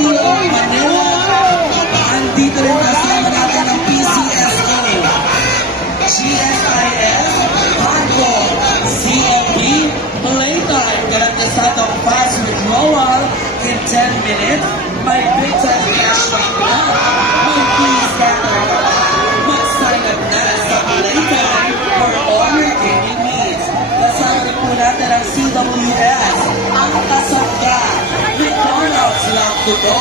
LTO Manila. Andito rin kasama natin ang PCSO, GSIS, Hardball, CFP, Playtime, garantizadong fast withdrawal in 10 minutes, may big time cashback na, may fees scatter ka pa. Mag-sign up na sa Playtime for all your gaming needs. Kasama rin po natin ang CWS, ang kasangga, McDonald's Love to Go,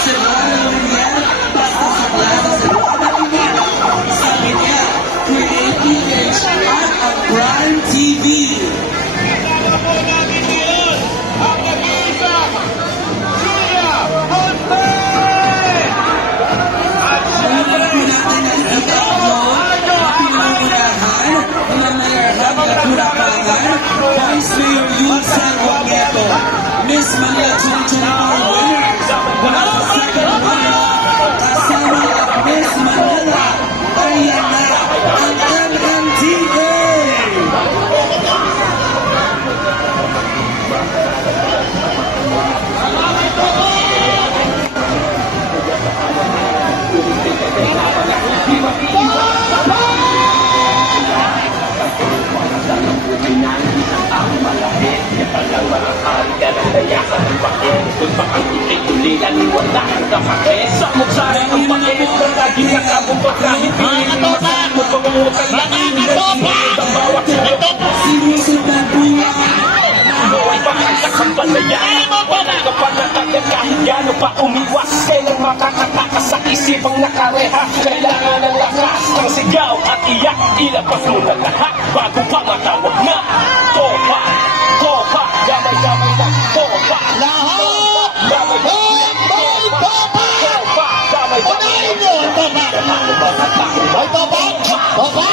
Cebuana Lumian, basta sa Plaza Cebuana Lumian, sabi niya, Create PH at ang Prime TV. Vice Mayor Yulsan Wagneto, Miss Manila 2024 winners, mula sa second round, kasama ang Miss Manila, ayan na ang MMDA! Kung bakang itulilan, wala kang kapakit. Sa muksari ng pakit, lagi na kabumpag kahit piling masakot, pangungutang na ang bawat Sinusundan buwan. ay pakakakampalayan. Wala ka pa nakagad kahit gano'n pa umiwas. Kailang makakatakas sa isipang nakareha. Kailangan ng lakas ng sigaw at iyak. Ilabas mo na lahat bago pa matawag na Topa, Topa, damay-damay lang Topa. Lahat! Damay Topa! Unahin nyo ang Topa! May Topa! Topa!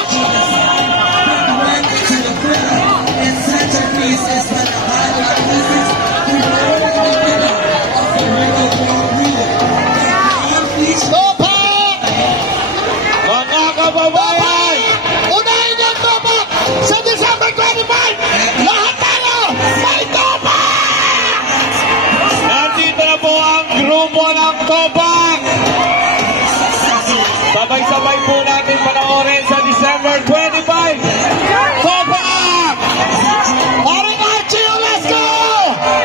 Topa! Mga kababayan! Unahin nyo ang Topa! Sa December 25! Lahat tayo! May Topa! Nandito na po ang grupo ng Topa! Sabay-sabay po natin panoorin sa December 25! Topa! Maring Archie, let's go!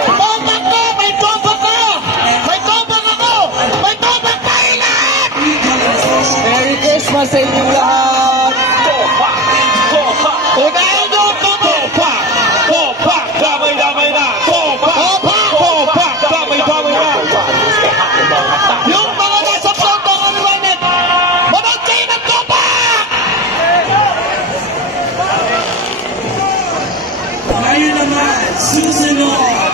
Topa ko! May Topa ko! May Topa ako! May Topa Thailand! Merry Christmas sa inyong lahat! Topa, Topa, Unahin nyo ang Topa! Topa, Topa, damay-damay na Topa, Topa! Topa, damay-damay na. Yung mga nasa front ng Aliwanet, manood kayo ng Topa! Ngayon naman, susunod,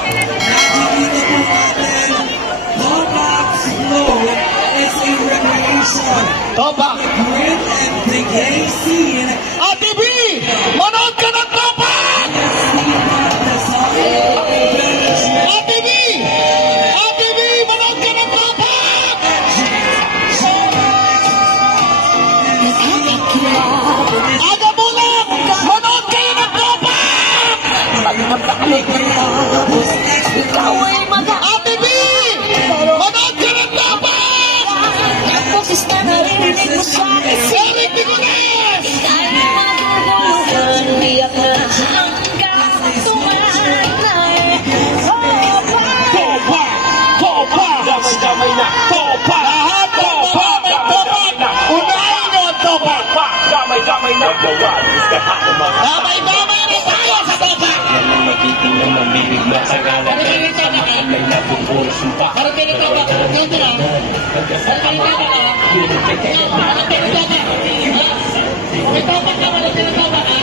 nakikita po natin, Topax Flow, it's a recreation, Topa! grit and brigade scene, Ate B! Manood ka ng Topa! Ate B! Ate B! Manood ka ng Topa! Aga mo lang! Manood kayo ng Topa! Ate B! Manood ka ng Topa! Eric Nicolas! Topa, Topa, damay-damay na Topa, Lahat ng Topa! May Topa! Unahin nyo ang Topa! Topa, damay-damay na Damay-damay na tayo sa Topa! magiging ng mambibig na sa ngalan ay napupuro sumpa. Parang pinitapa ka. Ganito lang. May Topa ka. May pinitapa ka.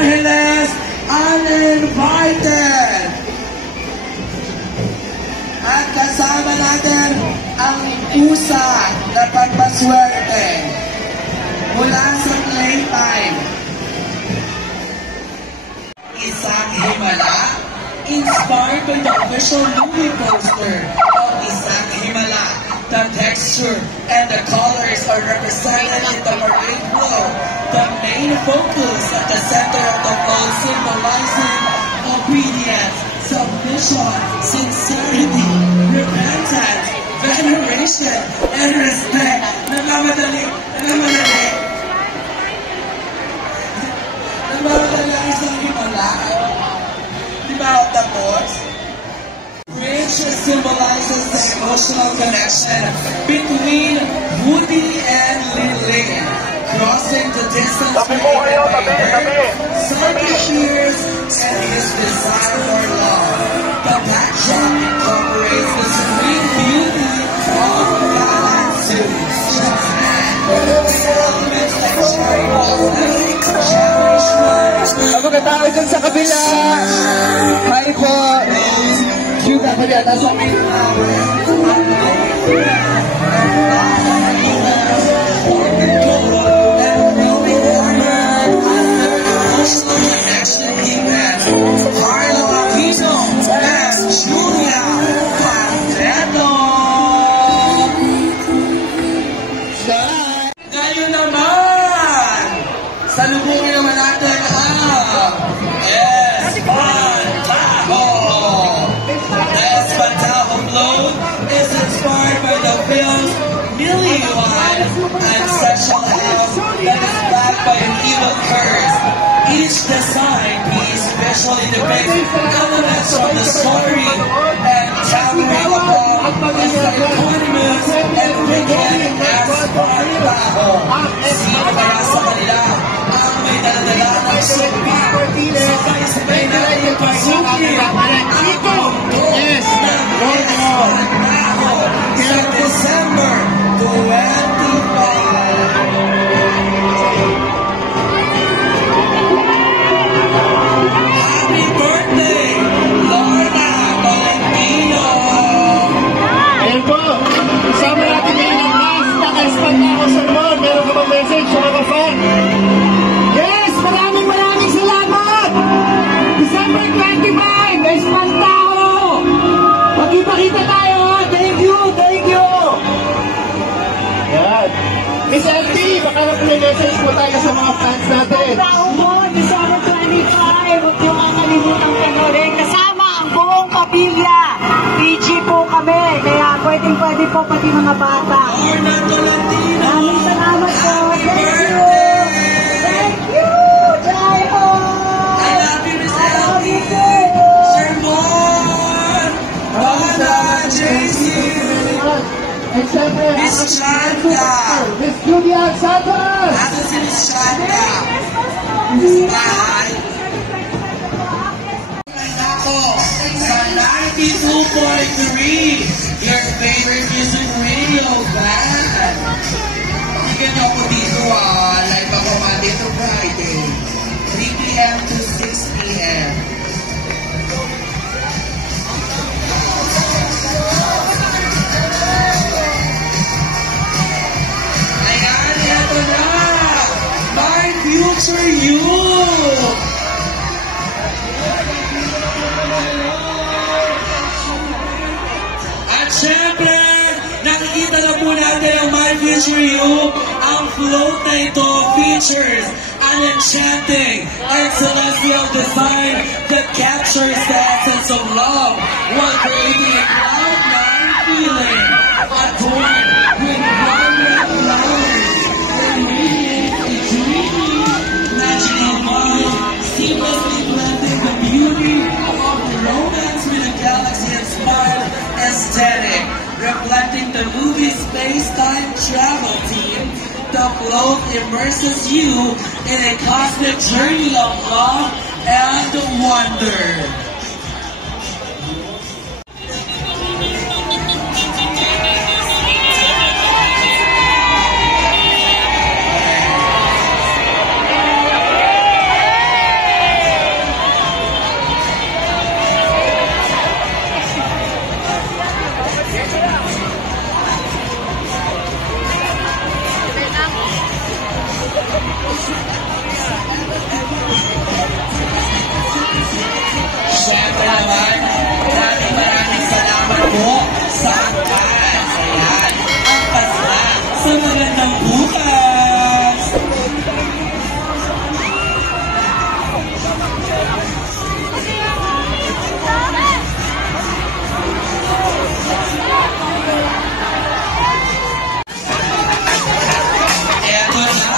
Angeles uninvited. At kasama natin ang USA na pagpaswerte mula sa playtime. Isang himala, inspired by the official movie poster of Isang Himala. The texture and the colors are represented in the maroon glow. The main focus at the center of the float symbolizing obedience, submission, sincerity, repentance, veneration, and respect. Nagmamadali ang isang himala. Di ba ang tapos? Bridge symbolizes the emotional connection between Woody and Lily. Crossing the distance created by her, Sunny hears and his desire for love. The backdrop incorporates the serene beauty of Kalatsu, Japan. Elements like cherry blossom, cherry shrines. Ang mga tao dyan sa kabila. Hi po. Cute ako yan. Nasa amin. Carlo Aquino and Julia Panteto. Ngayon naman, salubungin naman natin ang Espantajo. The Espantajo float is inspired by the films Millie One and Sexual Health that is backed by an evil curse. Each design piece visually depicts elements from the story and towering above is the eponymous and wicked Espantajo. Sino kaya sa kanila ang may daladala ng shippi? Sabay-sabay na yung pagsuki ang mundo ng Espantajo sa December 25. Happy birthday, Lorna Valentino! Ayan po. Kasama natin ngayon ang last na Espantajo sermon. Meron ka bang message sa mga fan? Yes! Maraming salamat! December 25, Espantajo! Magkipakita tayo! Thank you! Yan. Miss LT, baka na may message po tayo sa mga fans natin. Tao po, December 25, huwag niyo kakalimutan panorin. Kasama ang buong pamilya. PG po kami, kaya pwede po pati mga bata. Lorna Valentino! Maraming salamat po. Happy Thank birthday! you! Thank you! Jaiho! I love you, Miss I love you LT! too! Sermon! Wanda, JC! And syempre, Miss Chanda! Miss Julia Santos! Ato si Miss Chanda! Bye! Ako sa 92.3, your favorite music radio band. Tingnan niyo ako dito live ako Monday to Friday, 3 p.m. to 6 p.m. Ayan, ito na! My Future You! At syempre, nakikita na po natin ang My Future You. Ang float na ito features an enchanting and celestial design that captures the essence of love while creating a cloud-nine feeling adorned with vibrant flowers that radiate a dreamy, magical mind, seamlessly blending the beauty of the romance with a galaxy-inspired aesthetic, reflecting the movie Space-Time Travel theme. The float immerses you in a cosmic journey of love and wonder. Siyempre naman, maraming salamat po sa angkas. Ayan, angkas na sa magandang bukas. Eto na.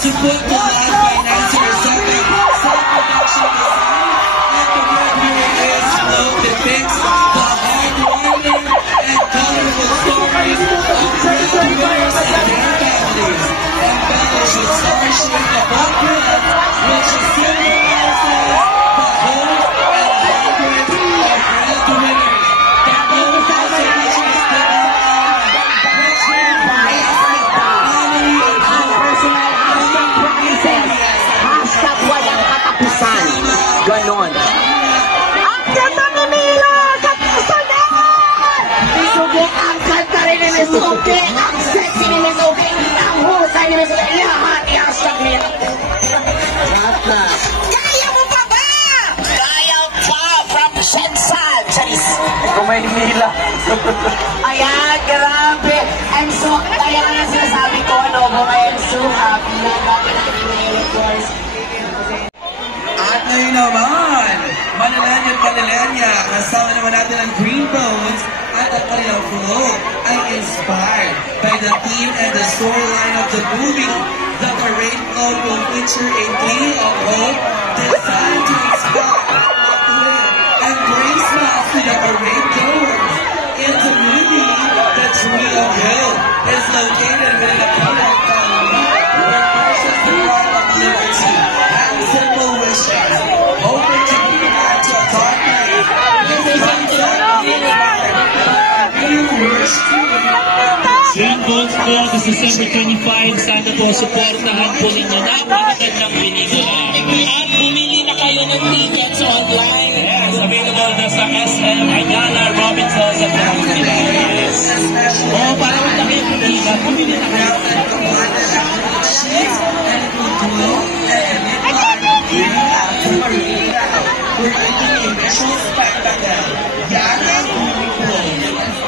To put the last by Nancy Arcega, self-production design, and the red mirror is Flow depicts the heartwarming and colorful stories of breadwinners and their families, embellished with star-shaped above bread, which symbolizes the hope and vibrance of breadwinners. That note also features the family and personal Hashtag walang katapusan. Ganon. Ang ganda ni Milo sa susunod! Misugi, ang kanta rin ni Misugi. Ang sexy ni Misugi. Ang husay ni Misugi. Lahat i-hashtag nila. Kaya mo pa ba? Kaya pa. From Shenzhen. Charis. Kumain nila. Ayan, grabe. I'm so, kaya nga sinasabi ko, no, I am so happy na natin ang email, of course. At ngayon naman, Manilanya, kasama naman natin ang Green Bones at ang kanilang flow ay inspired by the theme and the storyline of the movie. The parade float will feature a tree of hope designed to inspire, uplift, and bring smiles to the parade goers. In the movie, the Tree of Hope is located within a public family where persons depart of liberty and simple wishes, hoping to be back to a dark place. This concept is inspired by real wish Green Bones po, this December 25, sana po supportahan po ninyo na magandang pelikula. At bumili na kayo ng tickets online. Yes, available na sa SM, Ayala, Robinson, sa Pilipinas. O, para wala kayo pumila, bumili na kayo. We're making a visual spectacle. Yana Movie Clothes.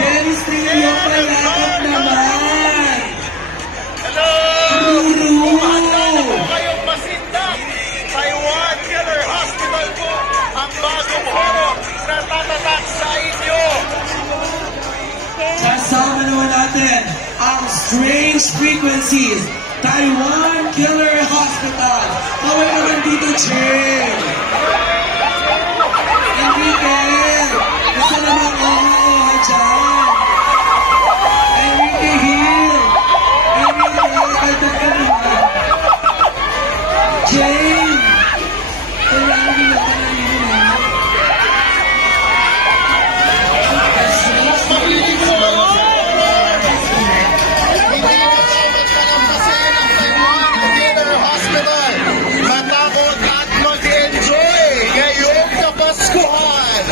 Dennis, tingnan niyo palakap naman. Ruru! Kayong masindak, Taiwan Killer Hospital po ang bagong horror na tatatak sa inyo. Kasama naman natin ang Strange Frequencies, Taiwan Killer Hospital. Kaway naman dito, Jay. Enrique, gusto naman oha dyan. Enrique Hill. Enrique, kaltag ka naman. Jay. Kailangan din natin ang yun, ha? Matakot at mag-enjoy ngayong Kapaskuhan.